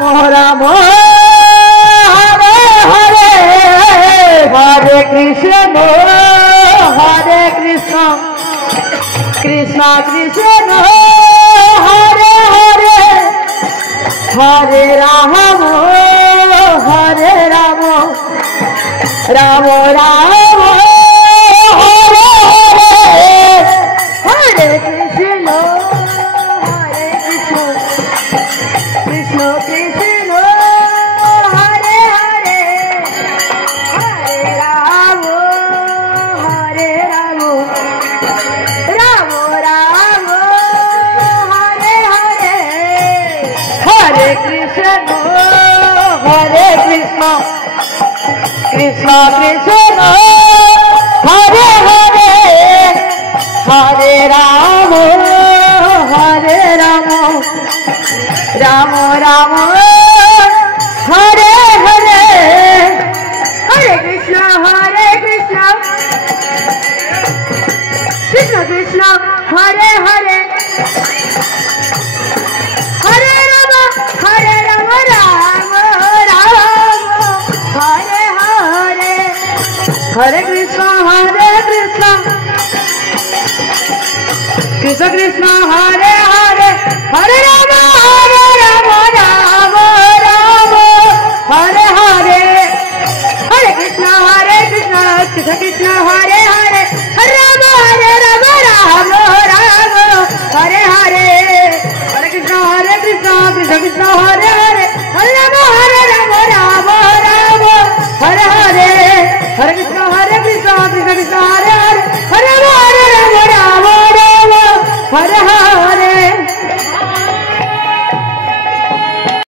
Ram Hare Hare Hare Krishna Krishna Krishna Hare Hare Hare Ram Ram Ram Hare Hare Hare Krishna Krishna Krishna Hare Hare Hare Ram Ram Ram Hare Hare Hare Krishna Krishna Krishna Hare Hare Hare Ram Ram Ram Hare Hare Hare Krishna Krishna Krishna Hare Hare Hare Ram Ram Ram Hare Hare Hare Krishna Krishna Krishna Hare Hare Hare Ram Ram Hare Hare Hare Krishna Krishna Krishna Hare Hare Hare Ram Ram Hare Hare Hare Krishna Krishna Krishna Krishna Hare